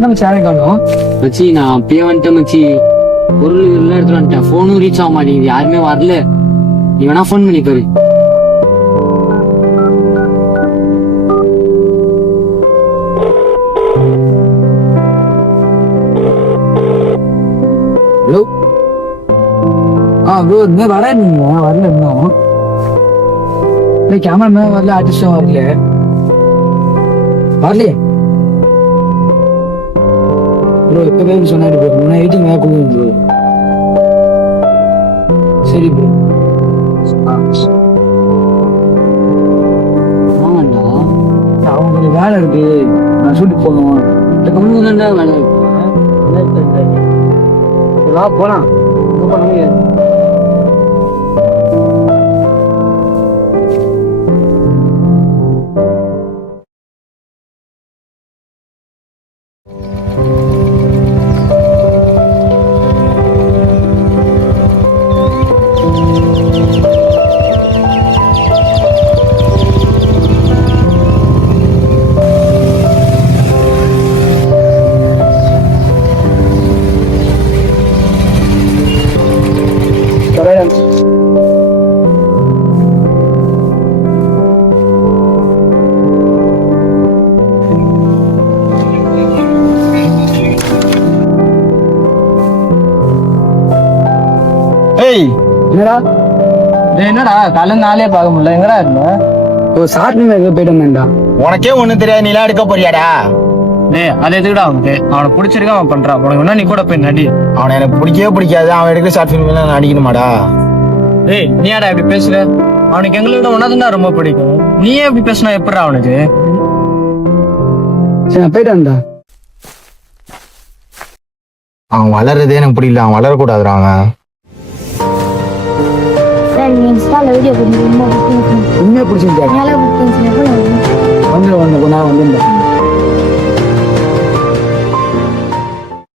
நம்ம சேனல் காணும் மச்சி நான் அப்பயே வந்துட்டேன் மச்சி. பொருள் எல்லாம் எடுத்துட்டு வந்துட்டேன். போனும் ரீச் ஆக மாட்டேங்குது, யாருமே வரல. நீ வேணா போன் பண்ணி பாரு. ஹலோ. ப்ரோ இன்னும் வர நீங்க வரல இன்னும். இல்லை கேமராமேன் வரல, ஆர்டிஸ்டும் வரல. வரலையே ப்ரோ. எப்பவே சொன்னாரு ப்ரோ, முன்னா எயிட்டிங் மேலே கொடுங்க ப்ரோ. சரி ப்ரோ. ஆமாண்டா, அவங்க கொஞ்சம் வேலை இருக்கு, நான் ஷூட்டுக்கு போகணும். இந்த கம்பெனி தான்டா வேலை இருக்கு. வா போலாம். ஒன்றும் பண்ண முடியாது. என்னடா என்னடா காலைல நாளே பார்க்க முடியல, எங்கடா இருந்த? சாப்பிட்டு எங்க போயிட்டு வந்தேன்டா. உனக்கே ஒண்ணும் தெரியாது, நீ எல்லாம் எடுக்க போறியாடா? அது எதுக்குடா அவனுக்கு? அவனை பிடிச்சிருக்க, அவன் பண்றான். உனக்கு வேணா நீ கூட போய் நடி. அவனை எனக்கு பிடிக்கவே பிடிக்காது. அவன் எடுக்க ஷார்ட் ஃபிலிம் எல்லாம் நான் அடிக்கணுமாடா? நீ யாடா இப்படி பேசுற? அவனுக்கு எங்களை விட உனதுன்னா ரொம்ப பிடிக்கும். நீயே இப்படி பேசினா எப்படா அவனுக்கு? சரி போயிட்டு வந்தா. அவன் வளர்றதே எனக்கு பிடிக்கல. அவன் வளரக்கூடாதுடா. அவன் இன்ஸ்டால வீடியோ உண்மையா பிடிச்சிருக்கா? வந்துடும் நான் வந்துருந்தேன்.